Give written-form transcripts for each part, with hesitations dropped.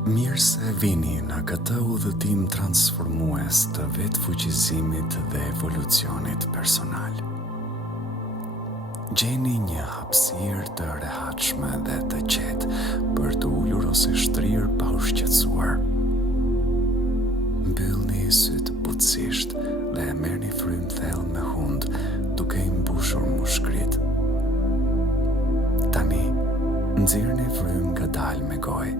Mirë se vini në këtë udhëtim transformues të vetë fuqizimit dhe evolucionit personal. Gjeni një hapësirë të rehatshme dhe të qetë për të ulur ose shtrirë pa u shqetësuar. Mbyllni sytë butësisht dhe merrni frym thellë me hund, duke i mbushur mushkrit. Tani, nxirrni frym ngadalë me gojë,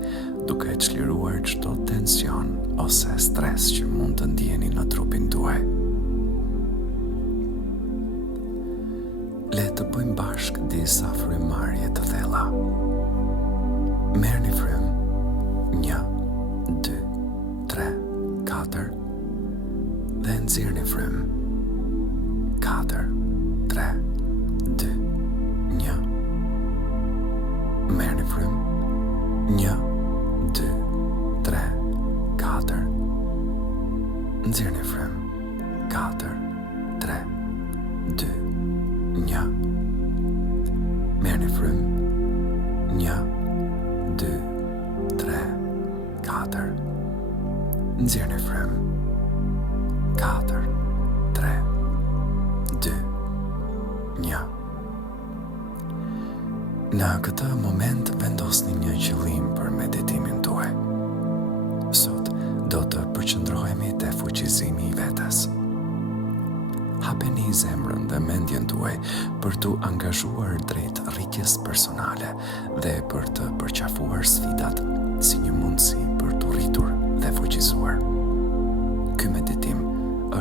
duke çliruar çdo tension ose stres që mund të ndjeni në trupin tuaj. Le të bëjmë bashkë disa frymëmarrje të thella. Merrni frym 1, 2, 3, 4 dhe nxirrni frym 4, 3, 2, 1. Merrni frym 1, 2, 3, 4. Nxirrni frym 4, 3, 2, 1. Merrni frym 1, 2, 3, 4. Nxirrni frym 4, 3, 2, 1. Në këtë moment vendosni një qëllim për meditimin tuaj. Sot do të përqendrohemi te fuqizimi i vetes. Hapeni zemrën dhe mendjen tuaj për t'u angazhuar drejt rritjes personale dhe për të përqafuar sfidat si një mundësi për t'u rritur dhe fuqizuar. Ky meditim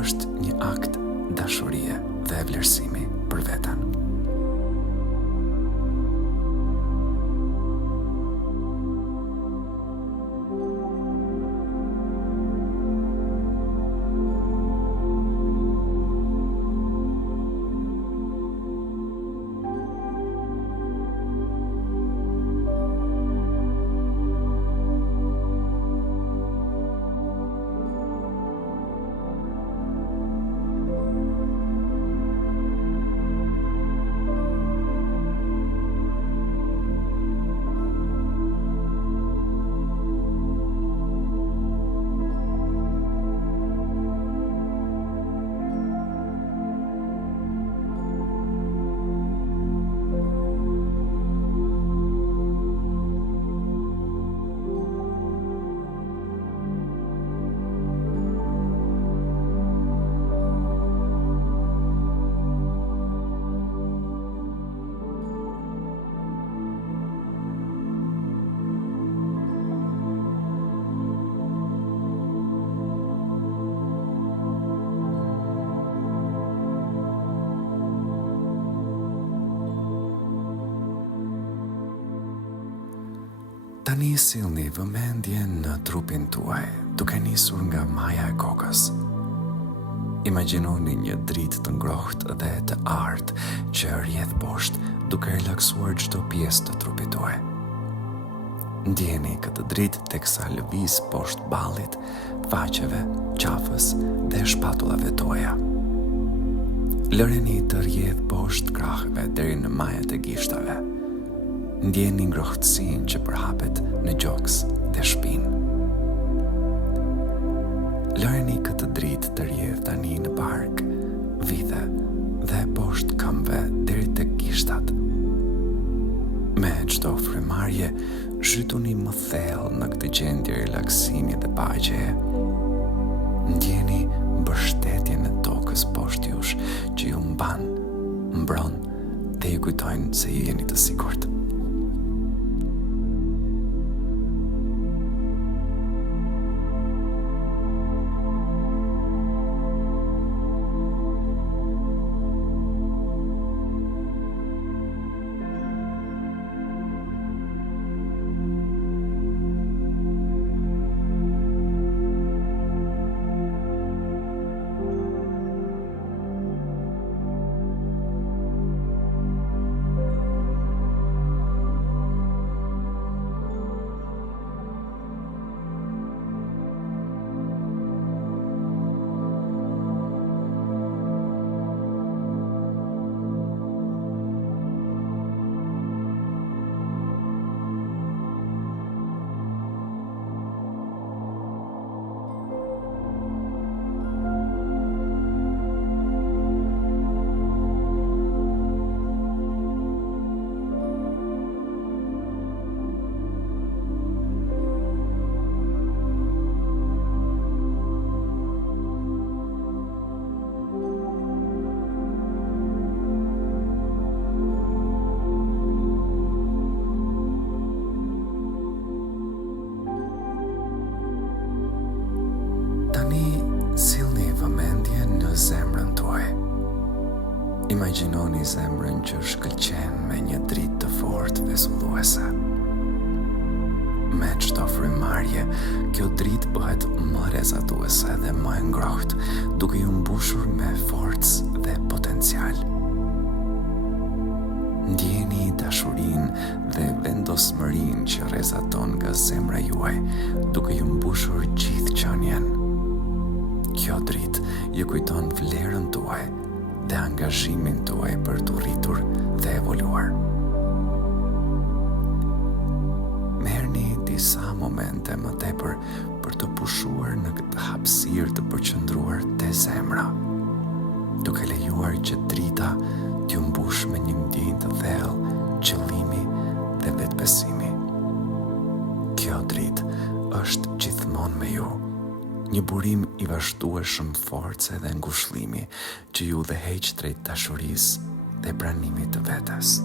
është një akt dashurie dhe vlerësimi për veten. Tani sillni vëmendjen në trupin tuaj, duke nisur nga maja e kokës. Imagjinoni një dritë të ngrohtë dhe të artë që rrjedh poshtë, duke relaksuar çdo pjesë të trupit tuaj. Ndjeni këtë dritë teksa lëviz poshtë ballit, faqeve, qafës dhe shpatullave tuaja. Lëreni të rrjedh poshtë krahëve deri në majat e gishtave. Ndjeni ngrohtësinë që përhapet në gjoks dhe shpinë. Lëreni këtë dritë të rrjedh tani në bark, vidhe dhe poshtë këmbëve deri tek gishtat. Me çdo frymëmarrje, zhytuni më thellë në këtë gjendje relaksimi dhe paqeje. Ndjeni mbështetjen e tokës poshtë jush që ju mban, mbron dhe ju kujtojnë se ju jeni të sigurt. Imagjinoni zemrën që shkëlqen me një dritë të fortë vesulluese. Me çdo frymarrje, kjo dritë bëhet më rrezatuese dhe më e ngrohtë, duke ju mbushur me forcë dhe potencial. Ndjeni dashurinë dhe vendosmërinë që rrezaton nga zemra juaj, duke ju mbushur gjithë qenien. Kjo dritë ju kujton vlerën tuaj dhe angazhimin tuaj për të rritur dhe evoluar. Merrni disa momente më tepër për të pushuar në këtë hapësirë të përqendruar te zemra, duke lejuar që drita t'ju mbush me një ndjenjë të thellë, qëllimi dhe vetbesimi. Kjo dritë është gjithmonë me ju, një burim i vazhdueshëm force dhe ngushëllimi që ju udhëheq drejt dashurisë dhe pranimit të vetes.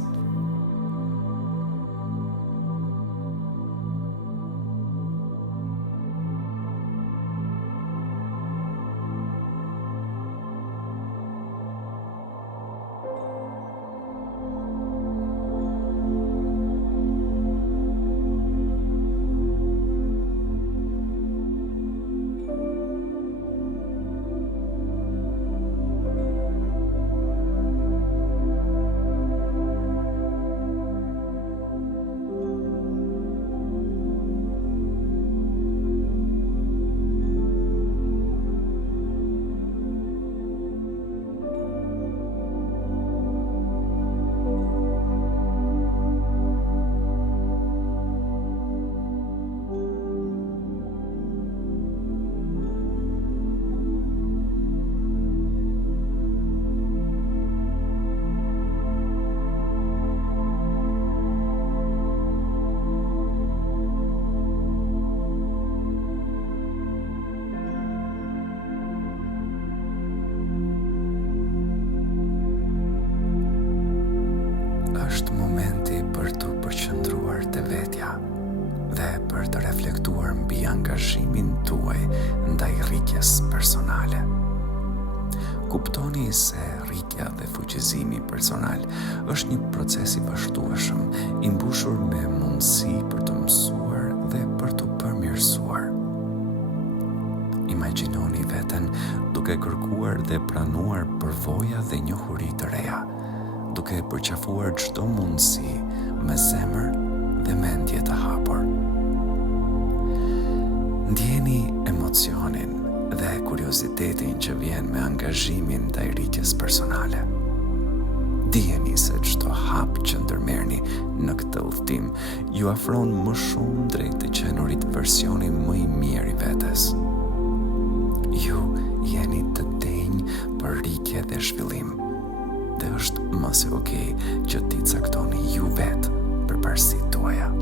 Është momenti për të përqendruar te vetja dhe për të reflektuar mbi angazhimin tuaj ndaj rritjes personale. Kuptoni se rritja dhe fuqizimi personal është një proces i vazhdueshëm, i mbushur me mundësi për të mësuar dhe për të përmirësuar. Imagjinoni veten duke kërkuar dhe pranuar përvoja dhe njohuri të reja, duke përqafuar çdo mundësi me zemër dhe mendje të hapur. Ndjeni emocionin dhe kuriozitetin që vjen me angazhimin ndaj rritjes personale. Dijeni se çdo hap që ndërmerrni në këtë udhtim ju afron më shumë drejt të qenurit versioni më i mirë i vetes. Ju jeni të denjë për rritje dhe zhvillim. Dhe është më se okej që t'i caktoni ju vetë përparësitë tuaja.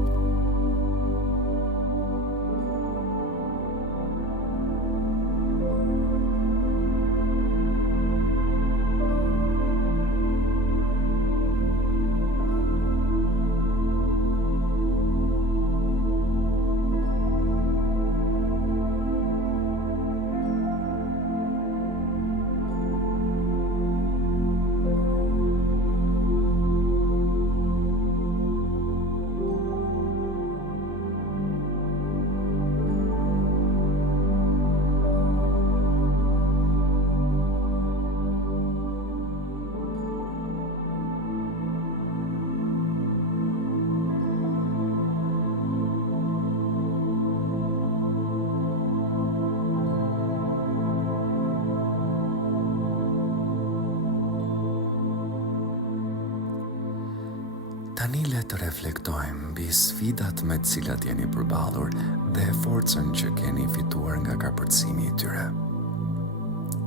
Tani le të reflektojmë mbi sfidat me të cilat jeni përballur dhe forcën që keni fituar nga kapërcimi i tyre.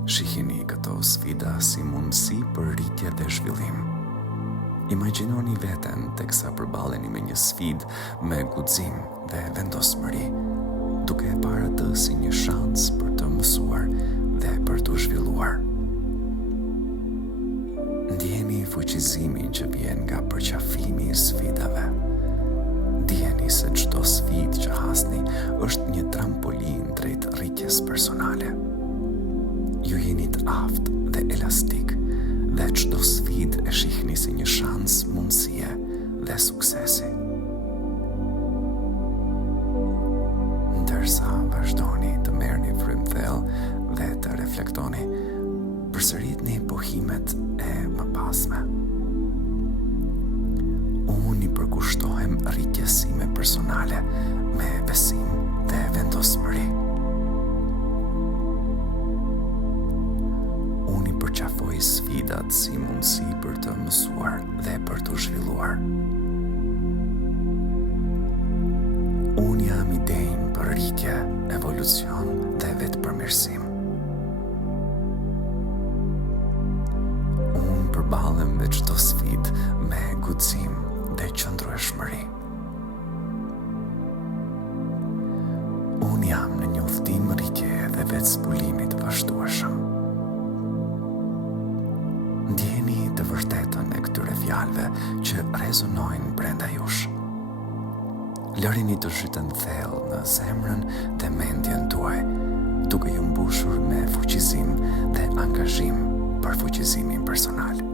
Shihini këto sfida si mundësi për rritje dhe zhvillim. Imagjinoni veten teksa përballeni me një sfidë me guxim dhe vendosmëri, duke e parë atë si një shans për të mësuar dhe për të zhvilluar. Ndjeni fuqizimin që vjen nga përqafimi i sfidave. Dijeni se çdo sfidë që hasni është një trampolin drejt rritjes personale. Ju jeni të aftë dhe elastik dhe çdo sfidë sfidë e shihni si një shans, mundësie dhe suksesi. Ndërsa vazhdoni të merrni frymë thellë dhe të reflektoni, përsëritni pohimet e mëpasme. Unë I përkushtohem rritjes sime personale me besim dhe vendosmëri. Unë I përqafoj sfidat si mundësi për të mësuar dhe për të zhvilluar. Unë jam I denjë për rritje, evolucion dhe vetëpërmirësim. Unë përballem me çdo sfidë me guxim dhe qëndrueshmëri. Unë jam në një udhtim rritjeje dhe vetëzbulimi të vazhdueshëm. Ndjeni të vërtetën e këtyre fjalëve që rezonojnë brenda jush. Lërini të zhyten thellë në zemrën dhe mendjen tuaj, duke ju mbushur me fuqizim dhe angazhim për fuqizimin personal.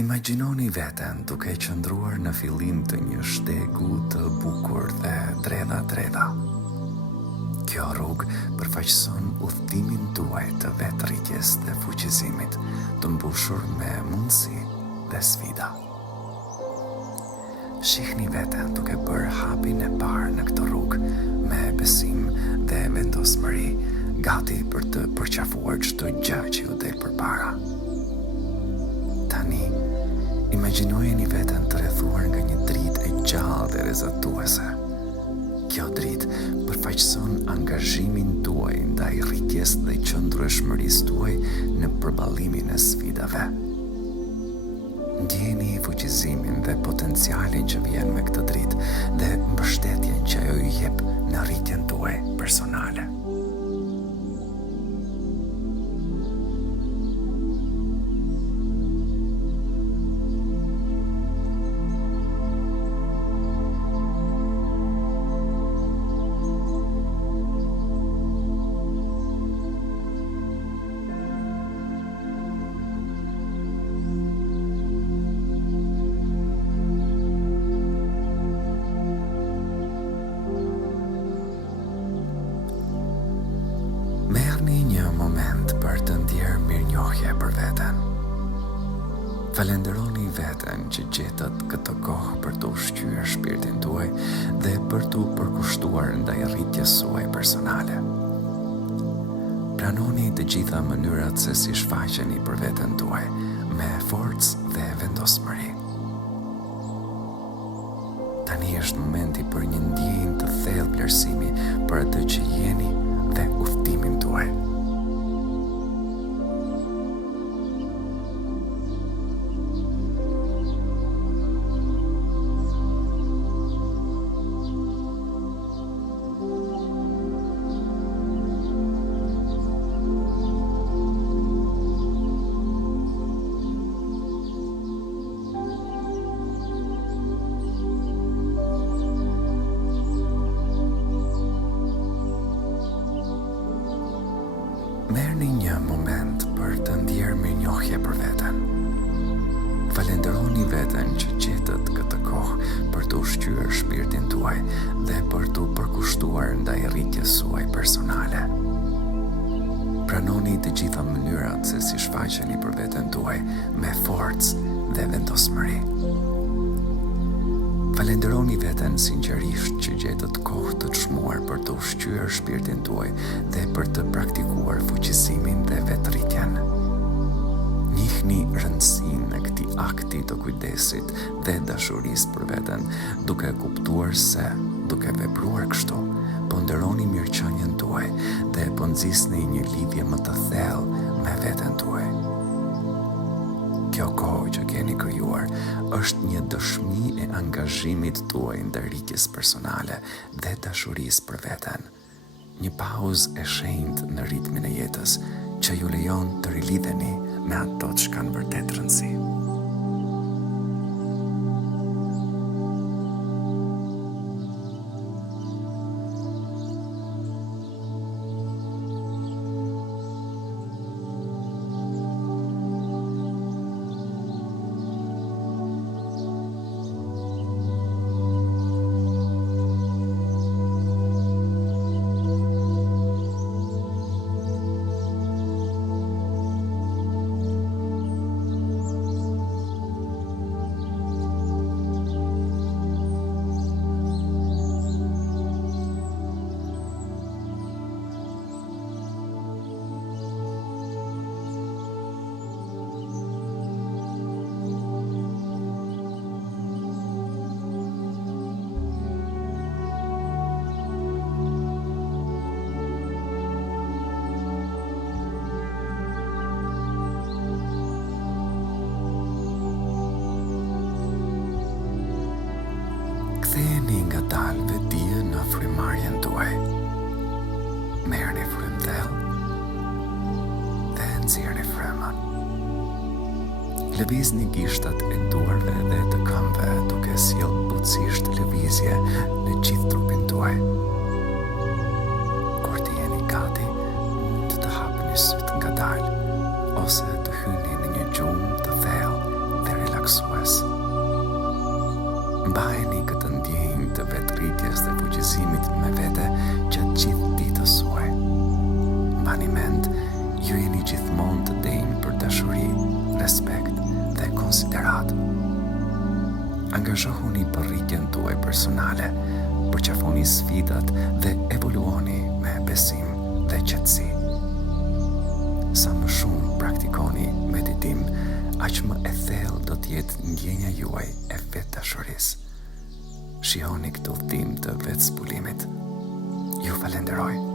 Imagjinoni veten duke qëndruar në fillim të një shtegu të bukur dhe dredha. Kjo rrugë përfaqëson udhëtimin tuaj të vetërritjes dhe fuqizimit, të mbushur me mundësi dhe sfida. Shihni veten duke bërë hapin e parë në këtë rrugë me besim dhe vendosmëri, gati për të përqafuar çdo gjë që ju del përpara. Tani, imagjinojeni veten të rrethuar nga një dritë e gjallë dhe rrezatuese. Kjo dritë përfaqëson angazhimin tuaj ndaj rritjes dhe qëndrueshmërisë tuaj në përballimin e sfidave. Ndjeni fuqizimin dhe potencialin që vjen me këtë dritë dhe mbështetjen që ajo ju jep në rritjen tuaj personale. Merrni një moment për të ndjerë mirënjohje për veten. Falenderoni veten që gjetët këtë kohë për të ushqyer shpirtin tuaj dhe për të përkushtuar ndaj rritjes suaj personale. Pranoni të gjitha mënyrat se si shfaqeni për veten tuaj me forcë dhe vendosmëri. Tani është momenti për një ndjenjë të thellë vlerësimi për atë që jeni dhe udhëtimin tuaj. një moment për të ndjerë mirënjohje për veten. Falenderoni veten që gjetët këtë kohë për të ushqyer shpirtin tuaj dhe për të përkushtuar ndaj rritjes suaj personale. Pranoni të gjitha mënyrat se si shfaqeni për veten tuaj me forcë dhe vendosmëri. Falenderoni veten sinqerisht që gjetët kohë të çmuar për të ushqyer shpirtin tuaj dhe për të praktikuar fuqizimin dhe vetërritjen. Njihni rëndësinë e këtij akti të kujdesit dhe dashurisë për veten, duke kuptuar se, duke vepruar kështu, po nderoni mirëqenien tuaj dhe po nxisni një lidhje më të thellë me veten tuaj. Kjo kohë që keni krijuar është një dëshmi e angazhimit tuaj ndaj rritjes personale dhe dashurisë për veten. Një pauzë e shenjtë në ritmin e jetës që ju lejon të rilidheni me ato që kanë vërtet rëndësi. Ktheheni nga dalë vetdia në frymarrjen tuaj. Merrni frym thellë dhe nxjerrni frymën. Lëvizni gishtat e duarve dhe të këmbëve duke sjellë butësisht lëvizje në gjithë trupin tuaj. Kur të jeni gati, mund të hapni syt ngadalë ose të hyni në një gjumë të thellë dhe relaksues. Mbajeni këtë ndjenjë të vetërritjes dhe fuqizimit me vete gjatë gjithë ditës suaj. Mbani mend, ju jeni gjithmonë të denjë për dashuri, respekt dhe konsiderat. Angazhohuni për rritjen tuaj personale, përqafoni sfidat dhe evoluoni me besim dhe qetësi. Sa më shumë praktikoni meditim, aq më e thellë do të jetë ndjenja juaj e vetdashurisë. Shihoni këtë udhtim të vetë zbulimit. Ju falenderoj.